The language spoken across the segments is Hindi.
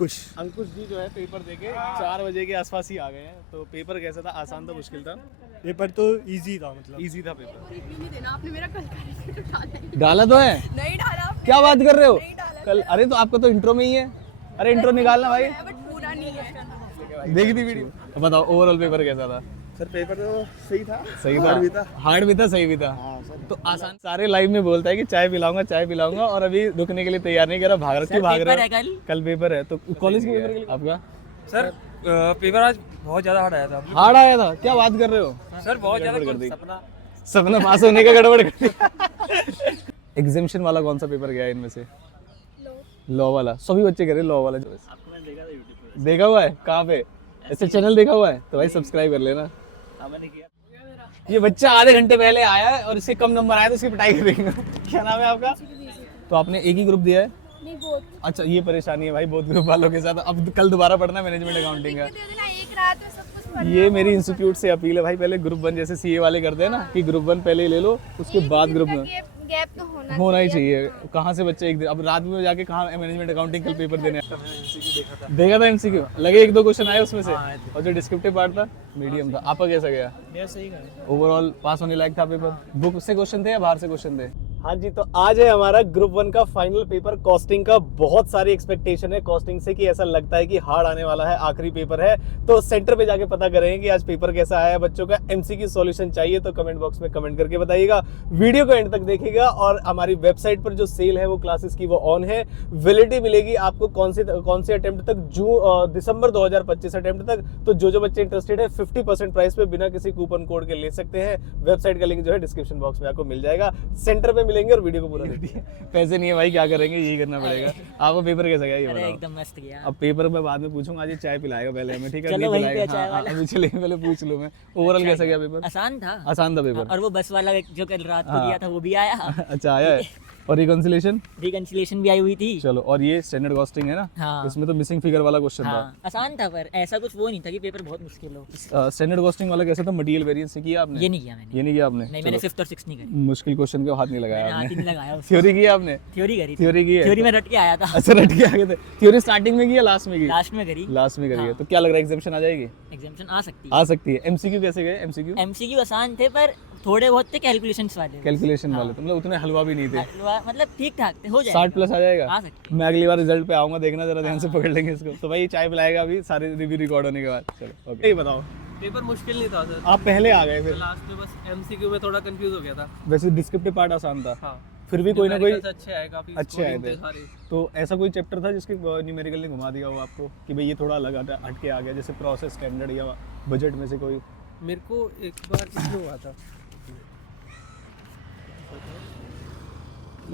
अंकुश। अंकुश जी जो है पेपर देके 4 बजे के आसपास ही आ गए हैं। तो पेपर कैसा था? आसान था, मुश्किल था? पेपर तो इजी था, मतलब इजी था पेपर। नहीं देना, आपने मेरा कल का रिजल्ट डाला ही डाला तो है? नहीं डाला आपने। क्या बात कर रहे हो? नहीं डाला कल अरे तो आपका तो इंट्रो में ही है। अरे इंट्रो निकालना भाई। बट पूरा नहीं है। देखी थी वीडियो। बताओ ओवरऑल पेपर कैसा था? सर पेपर तो सही था। सही था, हार्ड भी था। हार्ड भी था, सही भी था। हाँ सर। तो आसान सारे लाइव में बोलता है कि चाय पिलाऊंगा और अभी रुकने के लिए तैयार नहीं, कह रहा भाग रहा। क्यों भाग रहा है? कल पेपर है। तो कॉलेज के पेपर के लिए आपका सर पेपर आज बहुत ज्यादा हार्ड आया था। हार्ड आया था? क्या बात कर रहे हो सर बहुत ज्यादा गड़बड़ कर दी। सपना सपना पास होने का गड़बड़ कर दिया। एग्जामिशन वाला कौन सा पेपर गया है इनमें से? लॉ वाला। सभी बच्चे कह रहे लॉ वाला। आपको मैंने देखा था यूट्यूब पे। देखा हुआ है? कहाँ पे? ऐसे चैनल देखा हुआ है तो भाई सब्सक्राइब कर लेना। हाँ मैंने किया। ये बच्चा आधे घंटे पहले आया है और इससे कम नंबर आया तो उसकी पिटाई करेंगे। क्या नाम है आपका? तो आपने एक ही ग्रुप दिया है? नहीं बहुत अच्छा, ये परेशानी है भाई बहुत ग्रुप वालों के साथ। अब कल दोबारा पढ़ना मैनेजमेंट अकाउंटिंग का। दे देना, एक रात में सब कुछ पढ़ना। ये मेरी इंस्टीट्यूट से अपील है भाई, पहले ग्रुप 1 जैसे सीए वाले करते हैं ना कि ग्रुप 1 पहले ही ले लो, उसके बाद ग्रुप में गैप तो होना ही चाहिए। कहाँ से बच्चे एक दिन अब रात में जाके कहाँ मैनेजमेंट अकाउंटिंग कल पेपर देने देखा था एमसीक्यू लगे 1-2 क्वेश्चन आए उसमें से और जो डिस्क्रिप्टिव पार्ट था मीडियम था। आपका कैसा गया? मेरा सही गया। ओवरऑल पास होने लायक था पेपर? बुक से क्वेश्चन थे या बाहर से क्वेश्चन थे? हाँ जी, तो आज है हमारा ग्रुप 1 का फाइनल पेपर कॉस्टिंग का। बहुत सारी एक्सपेक्टेशन है कॉस्टिंग से कि ऐसा लगता है कि हार्ड आने वाला है, आखिरी पेपर है। तो सेंटर पे जाके पता करेंगे कि आज पेपर कैसा आया है बच्चों का। एमसीक्यू सॉल्यूशन चाहिए तो कमेंट बॉक्स में कमेंट करके बताइएगा। वीडियो को एंड तक देखिएगा और हमारी वेबसाइट पर जो सेल है वो क्लासेस की वो ऑन है। वैलिडिटी मिलेगी आपको कौन से अटेम्प्ट तक? दिसंबर 2025 अटेम्प्ट तक। तो जो बच्चे इंटरेस्टेड है 50% प्राइस पे बिना किसी कूपन कोड के ले सकते हैं। वेबसाइट का लिंक जो है डिस्क्रिप्शन बॉक्स में आपको मिल जाएगा। सेंटर पे मिलेंगे और वीडियो को पूरा देखिए। पैसे नहीं है भाई, क्या करेंगे, यही करना पड़ेगा। आपको पेपर कैसा गया ये बताओ? एकदम मस्त गया। अब पेपर में बाद में पूछूंगा, आज ये चाय पिलाएगा पहले हमें, ठीक है? चलो नहीं वहीं पे पिलाएगा। चाय हाँ, वाला। अभी चलिए पहले पूछ लूं मैं। ओवरऑल कैसा गया पेपर? आसान था। आसान था पेपर? और वो बस वाला जो कल रात को हाँ। दिया था वो भी आया। अच्छा आया है। और रिकंसिलेशन? रिकंसिलेशन भी आई हुई थी। चलो, और ये स्टैंडर्ड कॉस्टिंग है ना? हाँ। इसमें तो मिसिंग फिगर वाला क्वेश्चन था। हाँ आसान था पर ऐसा कुछ वो नहीं था कि पेपर बहुत मुश्किल हो। स्टैंडर्ड कॉस्टिंग वाला कैसा था? मटेरियल वेरिएंस से किया आपने? ये नहीं किया मैंने। ये नहीं किया आपने? नहीं मैंने 5th और 6th नहीं करी। मुश्किल क्वेश्चन के हाथ नहीं लगाया मैंने हाथ ही आपने। नहीं लगाया उसको। थ्योरी की आपने? थ्योरी करी थी। थ्योरी की है? थ्योरी में रट के आया था। अच्छा, रट के आ गए थे। थ्योरी स्टार्टिंग में की या लास्ट में की? लास्ट में करी। लास्ट में करी है। हाँ। तो क्या लग रहा है एग्जामिशन आ जाएगी? एग्जामिशन आ सकती आ सकती है। एमसीक्यू कैसे गए? एमसीक्यू एमसीक्यू आसान थे पर थोड़े बहुत थे कैलकुलेशंस वाले। कैलकुलेशन वाले तो मतलब उतने हलवा भी नहीं थे। मतलब ठीक ठाक थे, हो जाएगा। 60 प्लस आ जाएगा? आ सकती मैं अगली बार रिजल्ट पे आऊंगा, देखना जरा ध्यान से पकड़ लेंगे इसको। तो भाई चाय पिलाएगा अभी सारे रिव्यू रिकॉर्ड होने के बाद। चलो ओके। ये बताओ, पेपर मुश्किल नहीं था सर। आप पहले आ गए फिर? लास्ट में बस एमसीक्यू में थोड़ा कंफ्यूज हो गया था। वैसे डिस्क्रिप्टिव पार्ट आसान था। हाँ फिर भी कोई ना कोई Numericals अच्छे आए, काफी अच्छे आए scoring थे। सारे। तो ऐसा कोई चैप्टर था जिसके न्यूमेरिकल ने घुमा दिया हो आपको कि भाई ये थोड़ा अलग हट के आ गया, जैसे प्रोसेस, स्टैंडर्ड या बजट में से कोई? मेरे को एक बार इसमें हुआ था।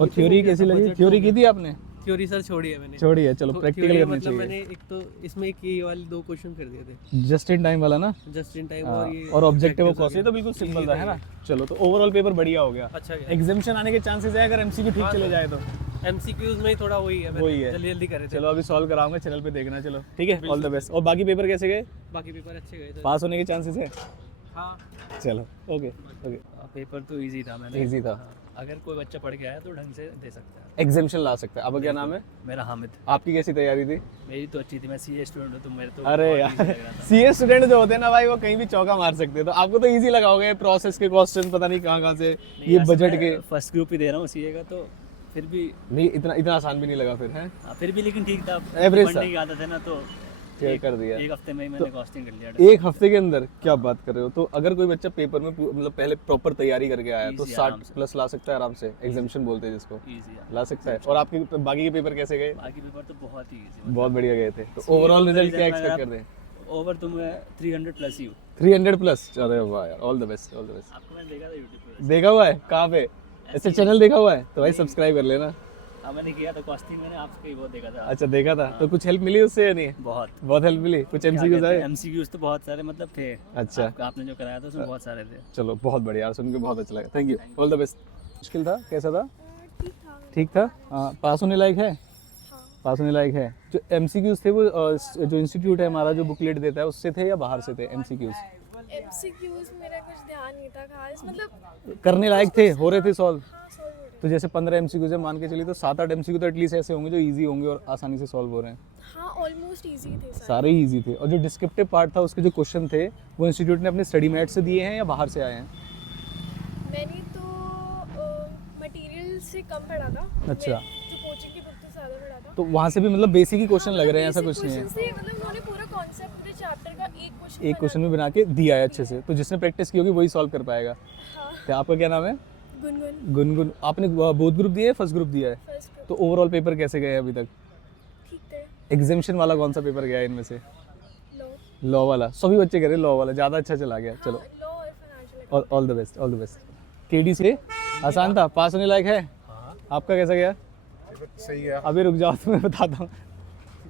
और थ्योरी कैसी लगी? थ्योरी की थी आपने? थ्योरी सर छोड़ी है मैंने। छोड़ी है, चलो तो प्रैक्टिकल theory करनी मतलब मैंने चाहिए। एक तो इसमें एक ये वाले 2 क्वेश्चन कर दिए थे, जस्ट इन टाइम वाला ना? Just in time. हाँ, और ये और ऑब्जेक्टिव objectives कॉस्ट, ये तो बिल्कुल ये सिंपल तो था, है ना? चलो, तो ओवरऑल पेपर बढ़िया हो गया। अच्छा गया। एग्जामिशन आने के चांसेस है अगर एमसीक्यू ठीक चले जाए तो? एमसीक्यूज में ही थोड़ा वही है, वही है। जल्दी जल्दी करे थे। चलो अभी सॉल्व कराऊंगा, चैनल पे देखना। चलो ठीक है, ऑल द बेस्ट। और बाकी पेपर कैसे गए? बाकी पेपर अच्छे गए थे। पास होने के चांसेस है? हाँ चलो ओके ओके। पेपर तो इजी था। मैंने इजी था। अगर कोई बच्चा पढ़ के आया तो ढंग से दे सकता है। एग्जामिशन ला सकता है। आपका क्या नाम है? मेरा हामिद। आपकी कैसी तैयारी थी? मेरी तो अच्छी थी, मैं सीए स्टूडेंट हूँ तो मेरे तो अरे बहुत यार, easy लग रहा था। सीए स्टूडेंट जो होते हैं ना भाई, वो कहीं भी चौका मार सकते हैं। तो आपको तो इजी लगा होगा, प्रोसेस के क्वेश्चन पता नहीं कहाँ से, ये बजट के। फर्स्ट ग्रुप ही दे रहा हूँ सीए का, तो फिर भी नहीं, इतना आसान भी नहीं लगा फिर, है? फिर भी लेकिन ठीक था। Average पढ़ने था। की आदत है ना, तो क्लियर कर दिया। एक हफ्ते में ही मैंने कॉस्टिंग कर लिया। एक हफ्ते के अंदर? क्या बात कर रहे हो? तो अगर कोई बच्चा पेपर में मतलब पहले प्रॉपर तैयारी करके आया तो Easy, 60 प्लस ला सकता है आराम से। एग्जामिशन बोलते हैं जिसको, इजी है। ला सकता है। और आपके बाकी के पेपर कैसे गए? बाकी पेपर तो बहुत ही इजी। बहुत बढ़िया गए थे। तो ओवरऑल रिजल्ट क्या एक्सपेक्ट कर रहे हैं? ओवर तो मैं 300 प्लस ही हूँ। 300 प्लस? अरे वाह यार, all the best, all the best. आपको मैंने देखा था यूट्यूब पे। देखा हुआ है? कहाँ पे? ऐसे चैनल देखा हुआ है तो भाई सब्सक्राइब कर लेना। हाँ मैंने किया था कॉस्टिंग, मैंने आपसे ही बहुत देखा था। अच्छा, देखा था। तो कुछ हेल्प मिली उससे या नहीं? बहुत हेल्प मिली। कुछ एमसीक्यूज आए? एमसीक्यूज तो बहुत सारे मतलब थे। अच्छा, आपने जो कराया था उसमें बहुत सारे थे। चलो बहुत बढ़िया यार, सुन के बहुत अच्छा लगा। Thank you, all the best. मुश्किल था? कैसा था? ठीक था। ठीक था। हाँ, पास होने लायक है? पास होने लायक है। जो एमसीक्यूज थे वो जो इंस्टीट्यूट है हमारा जो बुकलेट देता है उससे थे या बाहर से थे एमसीक्यूज? एमसीक्यूज मेरा कुछ ध्यान नहीं था खास, मतलब करने लायक थे, हो रहे थे सॉल्व? तो तो जैसे 15 MCQ है, मान के चलिए तो 7-8 MCQ तो एटलीस्ट ऐसे होंगे जो इजी होंगे और आसानी से सॉल्व हो रहे हैं। हाँ ऑलमोस्ट इजी थे सारे ही इजी थे। और जो डिस्क्रिप्टिव पार्ट था उसके जो क्वेश्चन थे वो इंस्टीट्यूट ने अपने स्टडी मैट से दिए हैं या बाहर से आए हैं? मैंने तो मटेरियल से कम पढ़ा था। अच्छा। मैं जो कोचिंग की बुक से ज़्यादा पढ़ा था। तो वहाँ से भी मतलब बेसिक ही क्वेश्चन लग रहे हैं, ऐसा कुछ नहीं है? मतलब उन्होंने पूरा कॉन्सेप्ट पूरे चैप्टर का एक क्वेश्चन भी बना के दिया है अच्छे से, तो जिसने प्रैक्टिस की होगी वही सॉल्व कर पाएगा। हाँ। क्या आपका क्या नाम है? गुनगुन। गुनगुन। आपने बोथ ग्रुप दिया है, फर्स्ट ग्रुप दिया है? First group. तो ओवरऑल पेपर कैसे गए अभी तक? ठीक थे। एग्जामिशन वाला कौन सा पेपर गया है इनमें से? लॉ। लॉ वाला? सभी बच्चे कह रहे लॉ वाला ज़्यादा अच्छा चला गया। चलो लॉ और financial. All the best, all the best. KD से आसान था, पास होने लायक है? आपका कैसा गया? सही गया। अभी रुक जाओ तो मैं बताता हूँ।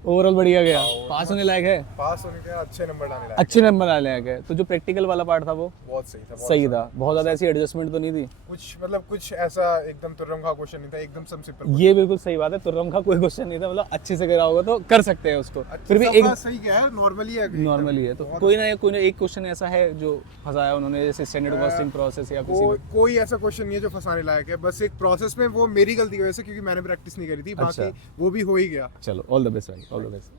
ओवरऑल बढ़िया गया, पास होने लायक है? पास होने के अच्छे नंबर लाने लायक। अच्छे नंबर आने लायक है। तो जो प्रैक्टिकल वाला पार्ट था वो बहुत सही था। सही था, बहुत ज़्यादा ऐसी एडजस्टमेंट तो नहीं थी? कुछ मतलब कुछ ऐसा एकदम तुर्रम का क्वेश्चन नहीं था, एकदम सब सिंपल। ये बिल्कुल सही बात है, तुर्रम का कोई क्वेश्चन नहीं था, मतलब अच्छे से करा होगा तो कर सकते हैं उसको। फिर भी एक सही गया है, नॉर्मली है। नॉर्मली है। तो कोई ना एक क्वेश्चन ऐसा है जो फंसाया उन्होंने, जैसे स्टैंडर्ड कॉस्टिंग प्रोसेस या कोई ऐसा क्वेश्चन नहीं है जो फंसाने लायक है। बस एक प्रोसेस में वो मेरी गलती की वजह से, क्योंकि मैंने प्रैक्टिस नहीं करी थी। बाकी वो भी हो ही गया। चलो ऑल द बेस्ट भाई, ऑल द बेस्ट।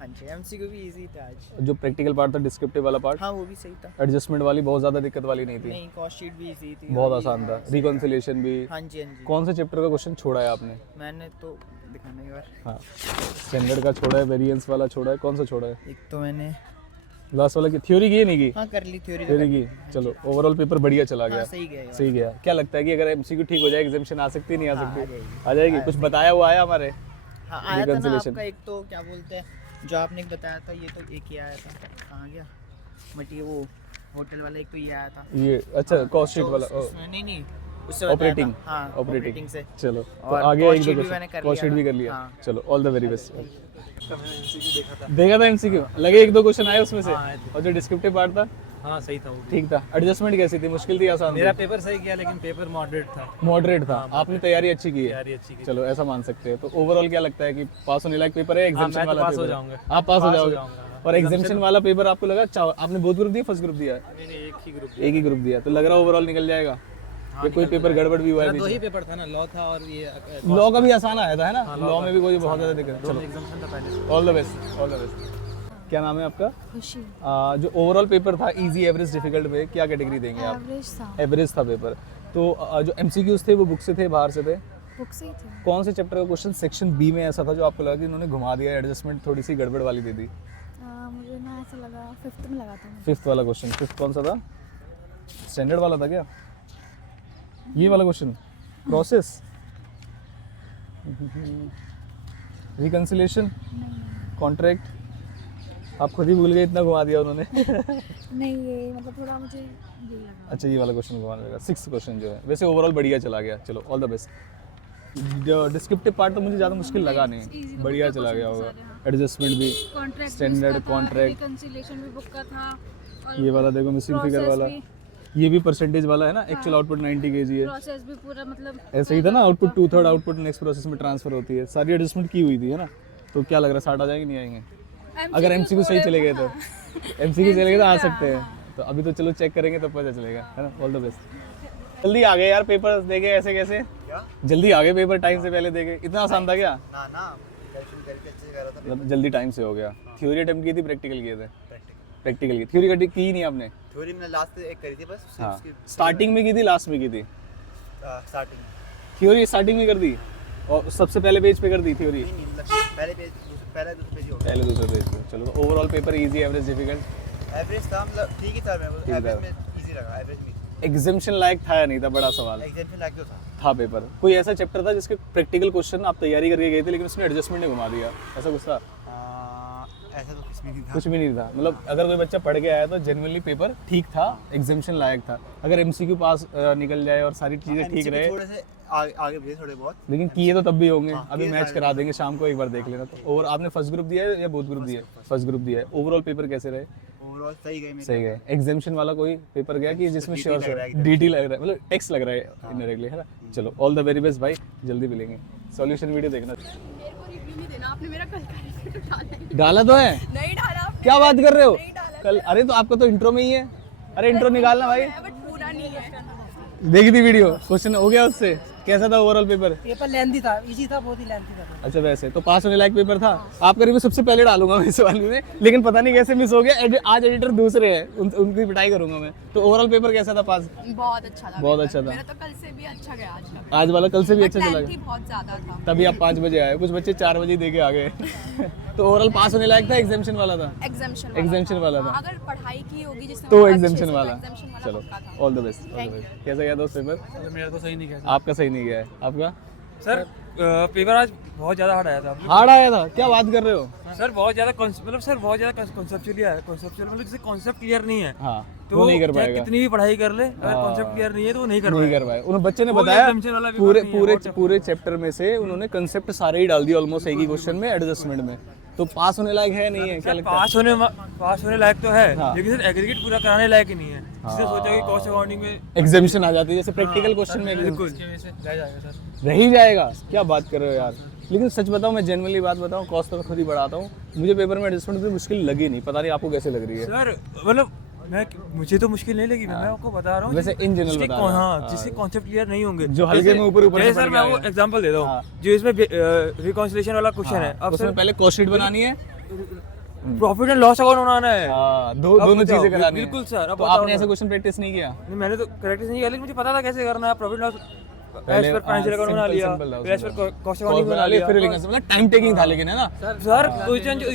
हाँ जी, एमसीक्यू भी इजी था आज। जो प्रैक्टिकल पार्ट था, डिस्क्रिप्टिव वाला पार्ट, हाँ वो भी सही था। एडजस्टमेंट वाली बहुत ज़्यादा दिक्कत वाली नहीं थी? नहीं, कॉस्ट शीट भी इजी थी। बहुत आसान था। रिकॉन्सिलिएशन भी? हाँ जी हाँ जी। कौन से चैप्टर का क्वेश्चन छोड़ा है आपने? मैंने तो दिखाने के बाद हाँ, स्टैंडर्ड का छोड़ा है, वेरिएंस वाला छोड़ा है, कौन सा छोड़ा है? एक तो मैंने लास्ट वाला की थ्योरी की नहीं की? हाँ कर ली थ्योरी। थ्योरी की। चलो ओवरऑल पेपर बढ़िया चला गया। सही गया। सही गया। क्या लगता है कि अगर एमसीक्यू ठीक हो जाए एग्जामिशन आ सकती है, नहीं आ सकती? आ जाएगी। कुछ बताया हुआ है हमारे? हाँ आया था ना आपका एक, तो क्या बोलते हैं जो आपने एक बताया था, ये तो एक ही आया था, कहाँ गया मटी वो होटल वाला, एक तो ये आया था ये। अच्छा, कॉस्ट शीट वाला? नहीं उससे ऑपरेटिंग। हाँ ऑपरेटिंग से। चलो तो और आगे एक दो मैंने कर कॉस्ट शीट लिया भी था। कर लिया। हाँ। चलो ऑल द वेरी बेस्ट। देखा था एमसीक्यू? लगे एक दो क्वेश्चन आए उसमें से? और जो डिस्क्रिप्टिव पार्ट था? हाँ सही था वो भी। ठीक था। एडजस्टमेंट कैसी थी, मुश्किल थी, आसान मेरा थी? पेपर सही गया लेकिन पेपर मॉडरेट था। मॉडरेट था। आपने तैयारी अच्छी की है? तैयारी अच्छी की। चलो ऐसा मान सकते हैं। तो ओवरऑल क्या लगता है कि पास होने लायक पेपर है? एग्जामिशन मैं तो वाला पास हो पेपर है? जाऊंगा। आप पास हो जाओगे? जाऊंगा। और एग्जामिशन वाला पेपर आपको लगा आपने बोथ ग्रुप दिया, फर्स्ट ग्रुप दिया? मैंने एक ही ग्रुप एक ही ग्रुप दिया। तो लग रहा ओवरऑल निकल जाएगा? ये कोई पेपर गड़बड़ भी हुआ है? दो ही पेपर था ना, लॉ था और ये लॉ का भी आसान आया था, है ना? लॉ में भी कोई बहुत ज्यादा दिक्कत। चलो एग्जामिशन था पहले से। All the best, all the best. क्या नाम है आपका? खुशी। जो ओवरऑल पेपर था, इजी, एवरेज, डिफिकल्ट में क्या कैटेगरी देंगे आप? एवरेज था। एवरेज था पेपर। तो जो एमसीक्यूज थे वो बुक से थे, बाहर से थे? बुक से ही थे। कौन से चैप्टर का क्वेश्चन सेक्शन बी में ऐसा था जो आपको लगा कि इन्होंने घुमा दिया, एडजस्टमेंट थोड़ी सी गड़बड़ वाली दे दी? मुझे ना ऐसा लगा 5th में लगा था। फिफ्थ वाला क्वेश्चन? फिफ्थ कौन सा था? स्टैंडर्ड वाला था क्या ये वाला क्वेश्चन? Process, reconciliation, contract? आप खुद ही भूल गए, इतना घुमा दिया उन्होंने। नहीं ये मतलब थोड़ा मुझे ये लगा। अच्छा, ये वाला क्वेश्चन घुमाने लगा। 6th क्वेश्चन जो है, वैसे ओवरऑल बढ़िया चला गया। चलो all the best. Descriptive part तो मुझे ज़्यादा मुश्किल लगा नहीं, बढ़िया चला गया होगा। एडजस्टमेंट भी, स्टैंडर्ड, कॉन्ट्रैक्ट, रिकंसिलिएशन भी बुक का था। और ये वाला देखो मिसिंग फिगर वाला, ये भी परसेंटेज वाला है ना? एक्चुअल आउटपुट 90 kg है। प्रोसेस भी पूरा मतलब ऐसे ही था ना, आउटपुट 2/3 आउटपुट नेक्स्ट प्रोसेस में ट्रांसफर होती है। सारी एडजस्टमेंट की हुई थी, है ना? तो क्या लग रहा है 60 आ जाएंगे, नहीं आएंगे? अगर एमसीक्यू सही चले गए तो एमसीक्यू चले गए तो आ सकते हैं। तो अभी तो चलो चेक करेंगे तब पता चलेगा, है ना? All the best. जल्दी आ गए यार, पेपर देखे ऐसे कैसे? जल्दी आ गए पेपर, टाइम से पहले देखे? इतना आसान था क्या? ना ना कैलकुलेट करके अच्छे से कर रहा था। मतलब जल्दी टाइम से हो गया। थ्योरी अटेम्प्ट की थी, प्रैक्टिकल किए थे? प्रैक्टिकल की। थ्योरी की ही नहीं आपने? थ्योरी मैंने लास्ट एक करी थी बस। हाँ, स्टार्टिंग में की थी, लास्ट में की थी? स्टार्टिंग थ्योरी स्टार्टिंग में कर दी और सबसे पहले पेज पे कर दी थ्योरी? नहीं मतलब पहले पेज, पहले दूसरे पेज हो गया। पहले दूसरे पेज पे। चलो तो overall paper easy, average, difficult? Average था, मतलब ठीक ही था। मेरे को एवरेज में इजी लगा। एवरेज में एग्जामिशन लायक था या नहीं था, बड़ा सवाल एग्जामिशन लायक तो था पेपर? कोई ऐसा चैप्टर था जिसके प्रैक्टिकल क्वेश्चन आप तैयारी करके गए थे लेकिन उसने एडजस्टमेंट ने घुमा दिया, ऐसा कुछ था? ऐसा तो कुछ नहीं था। कुछ भी नहीं था। मतलब अगर कोई बच्चा पढ़ के आया तो जेन्युइनली पेपर ठीक था, एग्जामिशन लायक था। अगर एमसीक्यू पास निकल जाए और सारी चीज़ें ठीक रहे, थोड़े से आगे भेजे थोड़े बहुत, लेकिन किए तो तब भी होंगे। अभी किए मैच सारे करा देंगे शाम को, एक बार देख लेना। तो और आपने फर्स्ट ग्रुप दिया है या बोथ ग्रुप दिया है? फर्स्ट ग्रुप दिया है। ओवरऑल पेपर कैसे रहे? ओवरऑल सही गए मेरे। सही गए। एग्जामिशन वाला कोई पेपर गया कि जिसमें DT श्योर लग रहा है एकदम। डीटी लग रहा है, मतलब टेक्स्ट लग रहा है इनडायरेक्टली, है ना? चलो ऑल द वेरी बेस्ट भाई, जल्दी मिलेंगे। सॉल्यूशन वीडियो देखना। मेरे को रिव्यू नहीं देना, आपने मेरा कल का रिव्यू डाला है। डाला तो है? नहीं डाला आपने। क्या बात कर रहे हो? नहीं डाला। कल? अरे तो आपका तो इंट्रो में ही है। अरे इंट्रो निकालना भाई। बट पूरा नहीं है। देखी थी वीडियो, क्वेश्चन हो गया उससे? कैसा था ओवरऑल पेपर? पेपर लेंथी था, इजी था, बहुत ही लेंथी था। अच्छा वैसे तो पास होने लायक पेपर था। आपका रिव्यू सबसे पहले डालूंगा मैं इस वाले में, लेकिन पता नहीं कैसे मिस हो गया। आज एडिटर दूसरे हैं, उनकी पिटाई करूंगा मैं। तो ओवरऑल पेपर कैसा था? पास? बहुत अच्छा था। बहुत अच्छा था। मेरा तो कल से भी अच्छा गया आज का। आज वाला कल से भी अच्छा चला लेंथी गया। बहुत ज्यादा था। तभी आप 5 बजे आए, कुछ बच्चे 4 बजे दे के आ गए। तो ओवरऑल पास होने लायक था, एग्जामिशन वाला था? एग्जामिशन वाला था। अगर पढ़ाई की होगी जिसने तो अच्छे एग्जामिशन से, तो वाला। exemption वाला चलो पक्का था। All the best, all the best. कैसा गया दोस्त पेपर? मेरा तो सही नहीं गया आपका सही नहीं गया है, आपका? सर। पेपर आज बहुत ज़्यादा हार्ड आया था। हार्ड आया था? क्या बात कर रहे हो? सर बहुत ज़्यादा मतलब सर बहुत ज़्यादा कॉन्सेप्चुअली आया। कॉन्सेप्चुअल मतलब जिसे कॉन्सेप्ट क्लियर नहीं है हाँ तो वो नहीं कर चाहे पाएगा। कितनी भी पढ़ाई कर ले, अगर कॉन्सेप्ट क्लियर नहीं है तो वो नहीं कर नहीं पाएगा। कर पाए। उन बच्चे ने वो बताया exemption वाला भी पूरे नहीं है, पूरे और पूरे चैप्टर में से उन्होंने कंसेप्ट सारे ही डाल दिए ऑलमोस्ट एक ही क्वेश्चन में एडजस्टमेंट में। तो पास होने लायक है नहीं है? क्या लगता है? पास होने लायक तो है, हाँ। लेकिन सर एग्रीगेट पूरा कराने लायक ही नहीं है। जिसने सोचा कि कॉस्ट अकाउंटिंग में एग्जामिशन आ जाती है, जैसे प्रैक्टिकल क्वेश्चन में बिल्कुल exemption रह जाएगा सर। रह ही जाएगा। क्या बात कर रहे हो यार? लेकिन सच बताऊं, मैं जेन्युइनली बात बताऊं, कॉस्ट तो मैं खुद ही बढ़ाता हूँ। मुझे पेपर में एडजस्टमेंट भी मुश्किल लगी नहीं, पता नहीं आपको कैसे लग रही है। सर मतलब मुझे तो मुश्किल नहीं लगी, मैं आपको बता रहा हूँ। वैसे in general जिसके बता रहा हूँ। हाँ, जिसके कॉन्सेप्ट क्लियर नहीं होंगे, जो हल्के जैसे- में ऊपर जैसे से सर पढ़ मैं के वो आए। एग्जांपल देता हूँ हाँ। जो इसमें रिकॉन्सिलेशन वाला क्वेश्चन है। अब उसमें सर पहले कॉस्ट शीट बनानी है, प्रॉफिट एंड लॉस अकाउंट बनाना है। हाँ, अब दोनों बताओ, चीजें करानी है। बिल्कुल सर। अब तो बताओ आपने ना। ऐसा क्वेश्चन प्रैक्टिस नहीं किया? नहीं, मैंने तो प्रैक्टिस नहीं किया, लेकिन मुझे पता था कैसे करना है। प्रॉफिट लॉस पहले, एज पर फाइनेंशियल अकाउंट बना लिया, simple था एज पर उसमें। कॉस्ट अकाउंटिंग बना लिया। फिर मतलब टाइम टेकिंग था, लेकिन है ना सर क्वेश्चन जो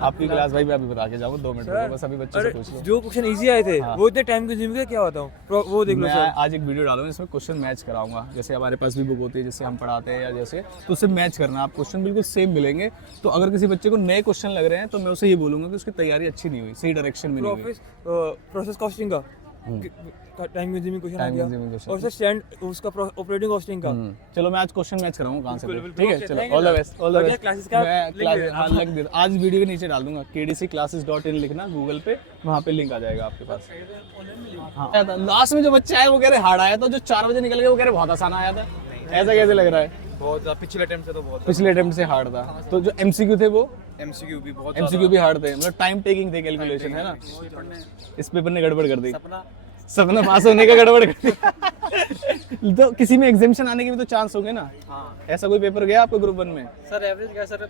आपकी क्लास भाई मैं अभी बता के जाऊँ 2 मिनट रुको, बस अभी बच्चे से अरे पूछ लो। जो क्वेश्चन इजी आए थे वो इतने टाइम कंज्यूम किया, क्या बताऊं। वो देख लो मैं सर। आज एक वीडियो डालूंगा, इसमें क्वेश्चन मैच कराऊंगा। जैसे हमारे पास भी बुक होती है, जैसे हम पढ़ाते हैं या जैसे, तो उससे मैच करना। आप क्वेश्चन बिल्कुल सेम मिलेंगे। तो अगर किसी बच्चे को नए क्वेश्चन लग रहे हैं तो मैं उसे ये बोलूंगा कि उसकी तैयारी अच्छी नहीं हुई, सही डायरेक्शन में नहीं हुई। प्रोसेस कॉस्टिंग का टाइम कंज्यूमिंग क्वेश्चन आ Time गया, consuming question। और सर स्टैंड उसका ऑपरेटिंग कॉस्टिंग का। चलो मैं आज क्वेश्चन मैच कराऊंगा कहाँ से बिल्कुल, भी। बिल्कुल, ठीक है, okay, चलो thank you, all the sir। Best, all the और ये बेस्ट। classes का link दे देना। लग दे आज वीडियो के नीचे डाल दूंगा kdcclasses.in लिखना गूगल पे, वहाँ पे लिंक आ जाएगा आपके पास। हाँ लास्ट में जो बच्चा आया वो कह रहे हार्ड आया था, जो 4 बजे निकल गए वो कह रहे बहुत आसान आया था। ऐसा कैसे लग रहा है? बहुत पिछले अटेम्प्ट से तो बहुत पिछले अटेम्प्ट से हार्ड था। तो जो एमसीक्यू थे वो एमसीक्यू भी बहुत एमसीक्यू भी हार्ड थे, मतलब टाइम टेकिंग थे, कैलकुलेशन है ना। इस पेपर ने गड़बड़ कर दी, सपना पास होने का गड़बड़ कर दिया। तो किसी में एग्जामिशन आने के भी तो चांस होंगे ना। ऐसा कोई पेपर गया आपको ग्रुप 1 में सर एवरेज क्या सर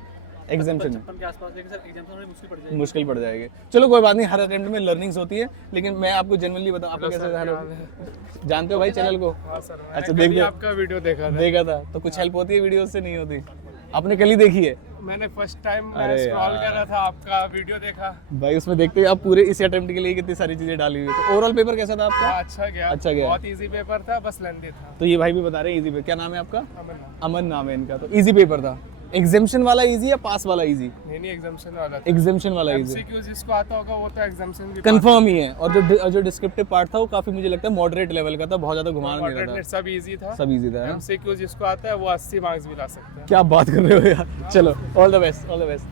एग्जामिशन? 55 के आसपास, लेकिन सर एग्जाम में मुश्किल पड़ जाएगी। मुश्किल पड़ जाएगी। चलो कोई बात नहीं, हर अटेम्प्ट में लर्निंग्स होती है। लेकिन मैं आपको जेन्युइनली बताऊं, आपको कैसे जानते हो भाई चैनल को? अच्छा देख लो, आपका वीडियो देखा था तो कुछ हेल्प होती है वीडियो से? नहीं होती। आपने कल ही देखी है? मैंने फर्स्ट टाइम अरे स्क्रॉल यार। कर रहा था, आपका वीडियो देखा। भाई उसमें देखते ही आप पूरे इसी अटेम्प्ट के लिए कितनी सारी चीजें डाली हुई है। तो ओवरऑल पेपर कैसा था आपका? अच्छा गया, अच्छा गया। बहुत इजी पेपर था, बस लेंथी था। तो ये भाई भी बता रहे हैं इजी पेपर। क्या नाम है आपका? अमन अमन नाम है इनका। तो इजी पेपर था। एग्जामिशन वाला इजी या पास वाला इजी? नहीं एग्जामिशन वाला था। एग्जामिशन वाला इजी एमसीक्यू जिसको आता होगा वो तो एग्जामिशन भी कंफर्म ही है। और जो डिस्क्रिप्टिव पार्ट था वो काफी मुझे लगता है मॉडरेट लेवल का था, बहुत ज्यादा घुमाना नहीं रहा था, सब इजी था। सब इजी था। एमसीक्यू जिसको आता है वो 80 मार्क्स भी ला सकता है। क्या बात कर रहे हो यार। चलो all the best, all the best.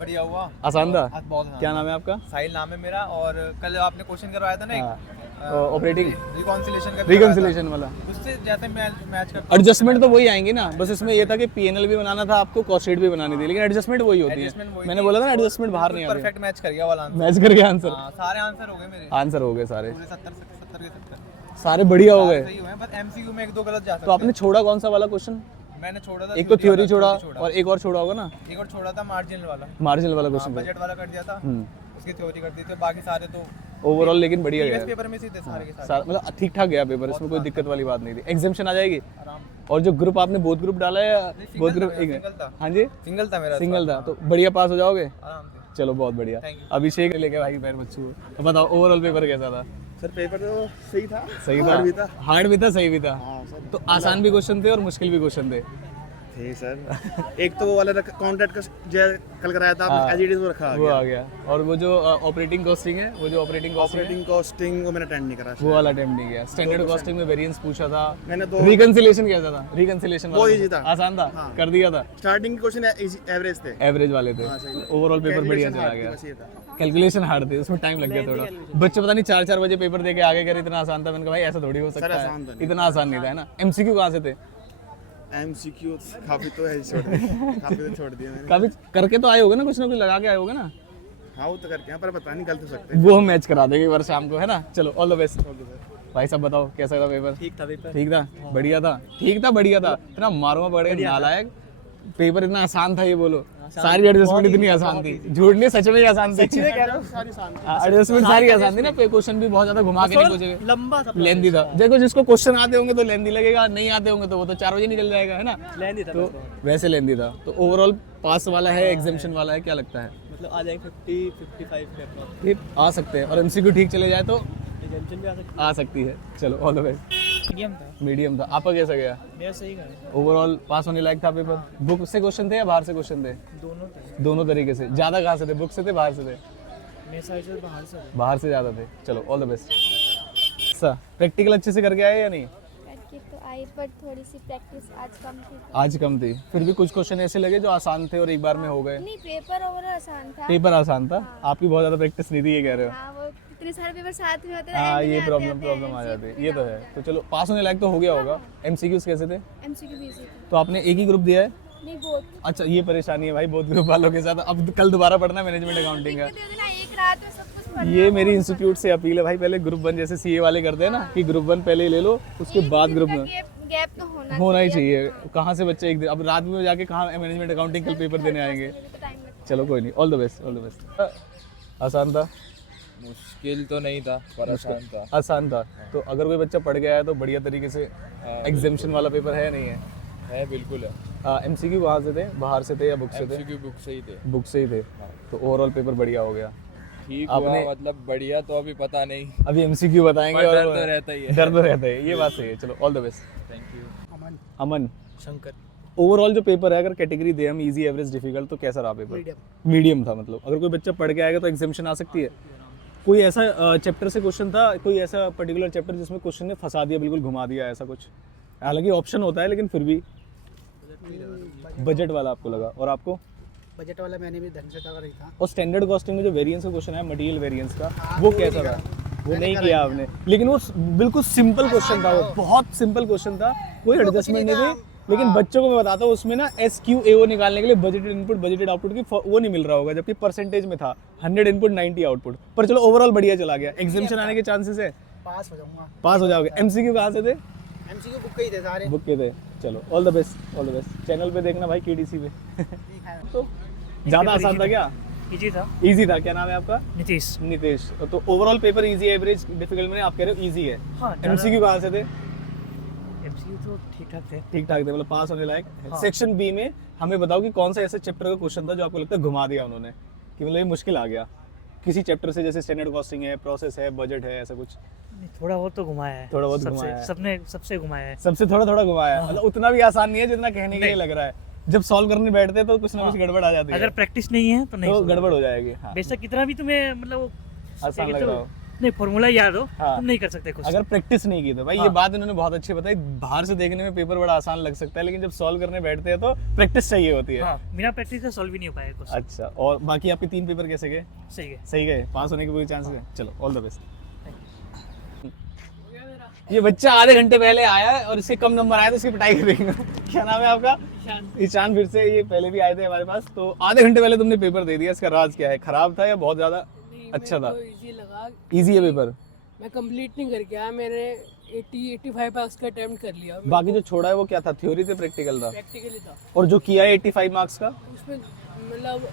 बढ़िया हुआ, आसान था? आज बहुत आसान। क्या नाम है आपका? साहिल नाम है मेरा। और कल आपने क्वेश्चन करवाया था ना एक ऑपरेटिंग रिकॉन्सिलेशन का भी करवाया रिकन्सिलेशन वाला। था। उससे जैसे मैच कर एडजस्टमेंट तो वही आएंगे ना, बस इसमें ये था कि पीएनएल भी बनाना था आपको, कॉस्ट शीट भी बनानी थी, लेकिन एडजस्टमेंट वही होती Adjustment है। वही मैंने थी। बोला था ना एडजस्टमेंट बाहर नहीं आती। परफेक्ट मैच कर गया वाला आंसर। मैच करके आंसर, हाँ, सारे आंसर हो गए मेरे आंसर हो गए सारे, पूरे 70 के 70 सारे बढ़िया हो गए। सही हुए हैं, बस एमसीक्यू में 1-2 गलत जा सकते तो आपने छोड़ा कौन सा वाला क्वेश्चन? मैंने छोड़ा था एक तो थ्योरी वाला, छोड़ा theory और एक और छोड़ा होगा ना, एक और छोड़ा था मार्जिनल वाला। मार्जिनल वाला क्वेश्चन। बजट वाला कर दिया था, उसकी थ्योरी कर दी थी, बाकी सारे तो ओवरऑल लेकिन बढ़िया प्रीवियस गया, पेपर में से थे सारे के सारे। मतलब ठीक ठाक गया पेपर, इसमें कोई दिक्कत वाली बात नहीं थी। एग्जामिशन आ जाएगी। आराम। और जो ग्रुप आपने बोथ ग्रुप डाला है, बोथ ग्रुप एक है? सिंगल था, हाँ जी सिंगल था मेरा। सिंगल था, तो बढ़िया पास हो जाओगे। आराम से। चलो बहुत बढ़िया। Thank you। अभिषेक लेके भाई पैर बच्चू, अब बताओ ओवरऑल पेपर कैसा था? सर पेपर तो सही था, सही था, हार्ड भी था, सही भी था। तो आसान भी क्वेश्चन थे और मुश्किल भी क्वेश्चन थे। थे सर। एक तो वो वाला कॉन्ट्रैक्ट का जो कल कराया था हाँ, एज इट इज वो रखा वो आ गया। और वो जो ऑपरेटिंग कॉस्टिंग है, वो जो ऑपरेटिंग कॉस्टिंग वो मैंने अटेंड नहीं करा। वो वाला अटेम्प्ट नहीं किया। स्टैंडर्ड कॉस्टिंग में वेरिएंस पूछा था मैंने तो रिकंसिलिएशन कैसा था? रिकंसिलिएशन वो easy था। आसान था, हाँ। कर दिया था। स्टार्टिंग क्वेश्चन एवरेज थे, एवरेज वाले थे। ओवरऑल पेपर बढ़िया चला गया। कैलकुलेशन हार्ड थे, उसमें टाइम लग गया थोड़ा। बच्चे पता नहीं 4-4 बजे पेपर देके आगे कर, इतना आसान था। मैंने कहा भाई ऐसा थोड़ी हो सकता आसान तो है, नहीं इतना आसान नहीं था, है ना। एमसीक्यू कहाँ से थे? एमसीक्यू काफी तो है, छोड़ दिए, काफी तो छोड़ दिए मैंने। कभी करके तो आए होगे ना, कुछ ना कुछ लगा के आए होगे ना। हाँ वो तो करके हैं, पर पता नहीं गलत हो सकते हैं। वो हम मैच करा देंगे एक बार शाम को, है ना। चलो ऑल द बेस्ट, भाई साहब बताओ कैसा था पेपर? ठीक था पेपर। ठीक था, बढ़िया था, ठीक था, बढ़िया था। इतना मारूंगा पड़ गया नालायक। पेपर इतना आसान था ये बोलो, सारी एडजस्टमेंट इतनी आसान थी, झूठ नहीं सच में ही आसान थी। एडजस्टमेंट सारी आसान थी ना, क्वेश्चन भी बहुत ज्यादा घुमा के नहीं पूछे, लंबा था, लेंदी था। देखो जिसको क्वेश्चन आते होंगे तो लेंदी लगेगा, नहीं आते होंगे तो वो तो 4 बजे निकल जाएगा, है ना? लेंदी था तो वैसे लेंदी था। तो ओवरऑल पास वाला है, एग्जामिशन वाला है, क्या लगता है? मतलब आ जाएंगे 50-55 पे अपना ठीक आ सकते हैं, और एमसीक्यू ठीक चले जाए तो एग्जामिशन भी आ सकती है। चलो ऑल द बेस्ट। मीडियम था। मीडियम था, आपका कैसा गया? मेरा सही गया। ओवरऑल पास होने लायक था पेपर? बुक से क्वेश्चन थे या बाहर से क्वेश्चन थे? दोनों थे। दोनों तरीके से। ज्यादा कहाँ से थे, बुक से थे बाहर से थे? मेरे साइड से बाहर से थे। बाहर से ज्यादा थे। चलो all the best. Sir practical अच्छे से करके आए या नहीं? करके तो आई पर थोड़ी सी प्रैक्टिस आज कम थी। आज कम थी, फिर भी कुछ क्वेश्चन ऐसे लगे जो आसान थे और एक बार में हो गए। नहीं, पेपर ओवरऑल आसान था। पेपर आसान था, आपकी बहुत ज्यादा प्रैक्टिस नहीं थी ये कह रहे हो? हाँ, वो इतने सारे पेपर साथ में होते हैं। हाँ end ये में प्रॉब्लम आ जाती है, ये तो है। तो चलो पास होने लायक तो हो गया होगा। एमसीक्यूज कैसे थे? एमसीक्यू भी इजी था। तो आपने एक ही ग्रुप दिया है? नहीं, बहुत अच्छा ये परेशानी है भाई बहुत ग्रुप वालों के साथ। अब कल दोबारा पढ़ना मैनेजमेंट अकाउंटिंग का। एक रात में सब कुछ पढ़ना। ये मेरी इंस्टीट्यूट से अपील है भाई, पहले ग्रुप 1 जैसे सीए वाले करते हैं ना, कि ग्रुप 1 पहले ही ले लो, उसके बाद ग्रुप में गैप तो होना ही चाहिए। कहाँ से बच्चे एक दिन अब रात में जाके कहाँ मैनेजमेंट अकाउंटिंग कल पेपर देने आएंगे? चलो कोई नहीं, all the best, all the best. आसान था? मुश्किल तो नहीं था पर आसान था। आसान था। तो अगर कोई बच्चा पढ़ गया है तो बढ़िया तरीके से एग्जामिशन वाला पेपर है नहीं है? बिल्कुल है। एमसीक्यू कहाँ से थे, बाहर से थे या बुक से थे? एमसीक्यू बुक से ही थे। बुक से ही थे। तो ओवरऑल पेपर बढ़िया हो गया। ठीक हुआ, मतलब बढ़िया तो अभी पता नहीं, अभी एमसीक्यू बताएंगे। पर और डर तो रहता ही है। डर तो रहता है, ये बात सही है। चलो all the best. Thank you. Aman, Shankar. Overall जो पेपर है अगर कैटेगरी दे हम, इजी, एवरेज, डिफिकल्ट, तो कैसा रहा पेपर? मीडियम था। मतलब अगर कोई बच्चा पढ़ के आएगा तो एग्जामिशन आ सकती है। कोई ऐसा चैप्टर से क्वेश्चन था, कोई ऐसा पर्टिकुलर चैप्टर जिसमें क्वेश्चन ने फंसा दिया, बिल्कुल घुमा दिया, ऐसा कुछ? हालांकि ऑप्शन होता है लेकिन फिर भी बजट वाला आपको लगा। और आपको? बजट वाला मैंने भी ढंग से कवर ही था। और स्टैंडर्ड कॉस्टिंग में जो वेरिएंस का क्वेश्चन है, मटेरियल वेरिएंस का, वो कैसा था? वो नहीं किया आपने, लेकिन वो बिल्कुल सिंपल क्वेश्चन था, वो बहुत सिंपल क्वेश्चन था, कोई एडजस्टमेंट नहीं थी। लेकिन बच्चों को मैं बताता हूँ उसमें ना SQAO निकालने के लिए बजटेड इनपुट बजटेड आउटपुट की वो नहीं मिल रहा होगा, जबकि परसेंटेज में था 100 इनपुट 90 आउटपुट। पर चलो ओवरऑल बढ़िया चला गया। एग्जामिशन आने के चांसेस है? पास हो जाऊंगा। पास हो जाओगे। एमसीक्यू कहाँ से थे? एमसीक्यू बुक के ही थे सारे। बुक के थे। चलो all the best, all the best. Channel पे देखना भाई KDC पे। तो ज़्यादा आसान था क्या? इजी था। इजी था। क्या नाम है आपका? नीतीश। नितेश। तो overall paper easy, average, difficult में आप कह रहे हो इजी है। हाँ, एमसीक्यू कहाँ से थे? एमसीक्यू तो ठीक ठाक थे। ठीक ठाक थे, मतलब पास होने लायक। सेक्शन बी में हमें बताओ कि कौन सा ऐसा चैप्टर का क्वेश्चन था जो आपको लगता है घुमा दिया उन्होंने, कि मतलब ये मुश्किल आ गया किसी चैप्टर से, जैसे स्टैंडर्ड कॉस्टिंग है, प्रोसेस है, बजट है, ऐसा कुछ? थोड़ा बहुत तो घुमाया है। थोड़ा बहुत घुमाया है। सबने सबसे घुमाया है। सबसे थोड़ा थोड़ा घुमाया है। मतलब उतना भी आसान नहीं है जितना कहने के लिए लग रहा है। जब सॉल्व करने बैठते हैं तो कुछ ना कुछ गड़बड़ आ जाती है। अगर प्रैक्टिस नहीं है तो नहीं, तो गड़बड़ हो जाएगी। हाँ। बेशक कितना भी तुम्हें मतलब आसान लग रहा हो, नहीं फॉर्मूला याद हो, हाँ। तुम नहीं कर सकते कुछ। अगर प्रैक्टिस नहीं की तो भाई ये बात इन्होंने बहुत अच्छी बताई। बाहर से देखने में पेपर बड़ा आसान लग सकता है, लेकिन जब सॉल्व करने बैठते हैं तो प्रैक्टिस चाहिए होती है। हाँ, बिना प्रैक्टिस का सॉल्व भी नहीं हो पाएगा कुछ। अच्छा, और बाकी आपके 3 पेपर कैसे गए? सही है। सही गए, पास होने के पूरे चांसेस हैं। चलो ऑल द बेस्ट। ये बच्चा आधे घंटे पहले आया है और इसके कम नंबर आए तो इसकी पिटाई करेंगे। क्या नाम है आपका? ईशान। फिर से ये पहले भी आए थे हमारे पास। तो आधे घंटे पहले तुमने पेपर दे दिया, इसका राज क्या है? खराब था या बहुत ज्यादा अच्छा था? इजी लगा। इजी है पेपर? मैं कंप्लीट नहीं करके आया, मैंने 80-85 मार्क्स का अटेम्प्ट कर लिया। बाकी जो छोड़ा है वो क्या था, थ्योरी थे प्रैक्टिकल था? प्रैक्टिकली था। और जो किया है 85 मार्क्स का, उसमें मतलब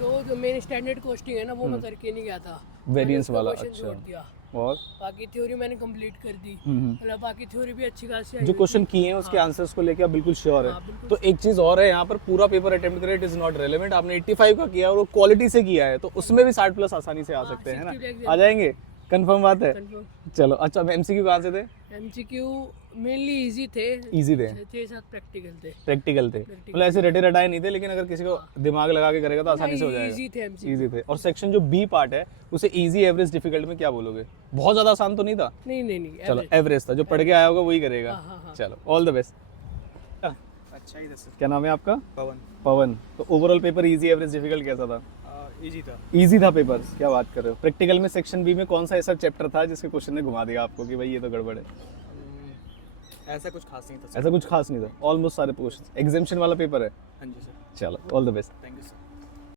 जो मेरी स्टैंडर्ड कॉस्टिंग है ना वो मैं करके नहीं गया था, वेरिएंस वाला। क्वेश्चन अच्छा, छोड़ दिया। और बाकी थ्योरी मैंने कंप्लीट कर दी, मतलब बाकी थ्योरी भी अच्छी खासी आई जो हुई क्वेश्चन थी। किए हैं उसके आंसर्स को लेके आप बिल्कुल श्योर है? हाँ, बिल्कुल। तो एक चीज और है, यहाँ पर पूरा पेपर अटेम्प्ट करे, इट इज नॉट रेलेवेंट। आपने 85 का किया और वो क्वालिटी से किया है, तो उसमें भी 60+ आसानी से आ सकते हैं, है 60 ना? आ जाएंगे, कंफर्म बात है? Confirm। चलो अच्छा, एमसीक्यू कहाँ से थे? एमसीक्यू मेनली इजी थे। इजी थे, 6-7 प्रैक्टिकल थे। प्रैक्टिकल थे, मतलब ऐसे रटे रटाए नहीं थे, लेकिन अगर किसी को दिमाग लगा के करेगा तो आसानी से हो जाएगा। इजी थे MCQ। इजी थे। और सेक्शन जो बी पार्ट है उसे इजी, एवरेज, डिफिकल्ट में क्या बोलोगे? बहुत ज्यादा आसान तो नहीं था? नहीं चलो एवरेज था, जो पढ़ के आया होगा वही करेगा। हाँ। चलो ऑल द बेस्ट। अच्छा ही था। क्या नाम है आपका? पवन। पवन। तो overall paper easy, average, difficult कैसा था? इजी था। इजी था पेपर? क्या बात कर रहे हो? प्रैक्टिकल में सेक्शन बी में कौन सा ऐसा चैप्टर था जिसके क्वेश्चन ने घुमा दिया आपको कि भाई ये तो गड़बड़ है? ऐसा कुछ खास नहीं था। ऐसा कुछ खास नहीं था, ऑलमोस्ट सारे क्वेश्चन। एग्जामिशन वाला पेपर है? हाँ जी सर। चलो all the best. Thank you sir.